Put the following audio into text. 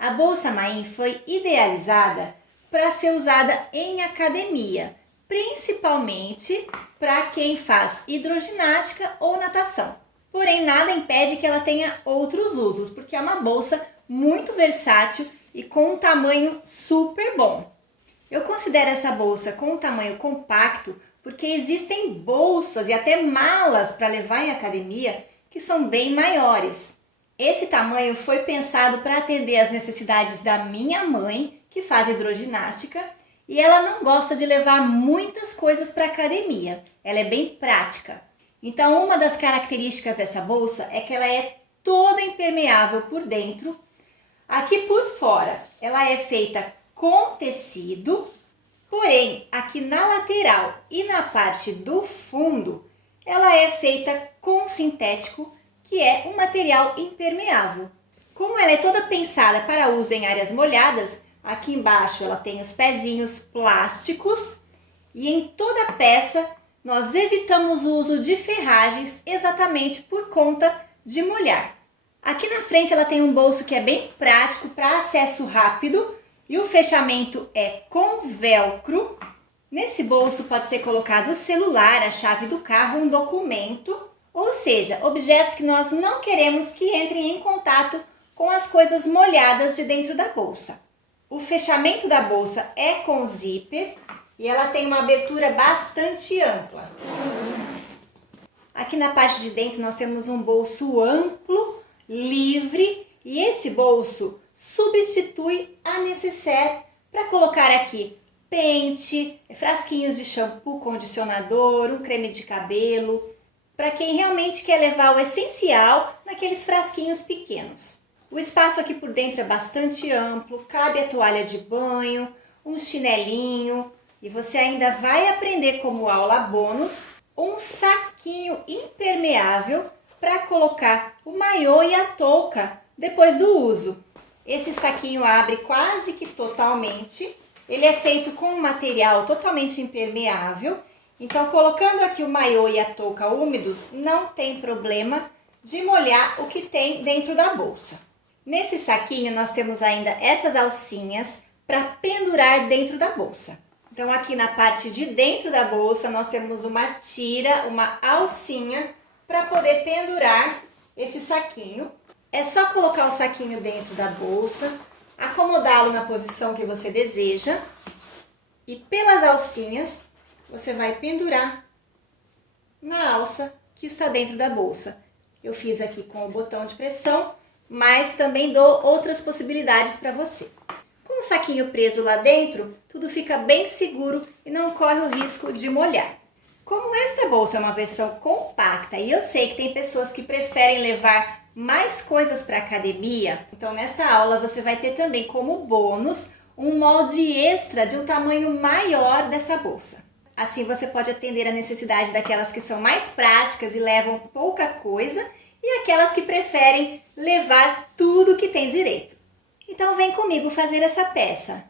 A bolsa Maim foi idealizada para ser usada em academia, principalmente para quem faz hidroginástica ou natação. Porém, nada impede que ela tenha outros usos, porque é uma bolsa muito versátil e com um tamanho super bom. Eu considero essa bolsa com um tamanho compacto porque existem bolsas e até malas para levar em academia que são bem maiores. Esse tamanho foi pensado para atender às necessidades da minha mãe, que faz hidroginástica, e ela não gosta de levar muitas coisas para academia. Ela é bem prática. Então, uma das características dessa bolsa é que ela é toda impermeável por dentro. Aqui por fora, ela é feita com tecido, porém, aqui na lateral e na parte do fundo, ela é feita com sintético, que é um material impermeável. Como ela é toda pensada para uso em áreas molhadas, aqui embaixo ela tem os pezinhos plásticos e em toda a peça nós evitamos o uso de ferragens exatamente por conta de molhar. Aqui na frente ela tem um bolso que é bem prático para acesso rápido e o fechamento é com velcro. Nesse bolso pode ser colocado o celular, a chave do carro, um documento, ou seja, objetos que nós não queremos que entrem em contato com as coisas molhadas de dentro da bolsa. O fechamento da bolsa é com zíper e ela tem uma abertura bastante ampla. Aqui na parte de dentro nós temos um bolso amplo, livre, e esse bolso substitui a nécessaire para colocar aqui pente, frasquinhos de shampoo, condicionador, um creme de cabelo, para quem realmente quer levar o essencial naqueles frasquinhos pequenos. O espaço aqui por dentro é bastante amplo, cabe a toalha de banho, um chinelinho, e você ainda vai aprender como aula bônus um saquinho impermeável para colocar o maiô e a touca depois do uso. Esse saquinho abre quase que totalmente. Ele é feito com um material totalmente impermeável. Então, colocando aqui o maiô e a touca úmidos, não tem problema de molhar o que tem dentro da bolsa. Nesse saquinho, nós temos ainda essas alcinhas para pendurar dentro da bolsa. Então, aqui na parte de dentro da bolsa, nós temos uma tira, uma alcinha para poder pendurar esse saquinho. É só colocar o saquinho dentro da bolsa, acomodá-lo na posição que você deseja e pelas alcinhas você vai pendurar na alça que está dentro da bolsa. Eu fiz aqui com o botão de pressão, mas também dou outras possibilidades para você. Com o saquinho preso lá dentro, tudo fica bem seguro e não corre o risco de molhar. Como esta bolsa é uma versão compacta e eu sei que tem pessoas que preferem levar mais coisas para a academia, então nessa aula você vai ter também como bônus um molde extra de um tamanho maior dessa bolsa. Assim você pode atender a necessidade daquelas que são mais práticas e levam pouca coisa e aquelas que preferem levar tudo que tem direito. Então vem comigo fazer essa peça.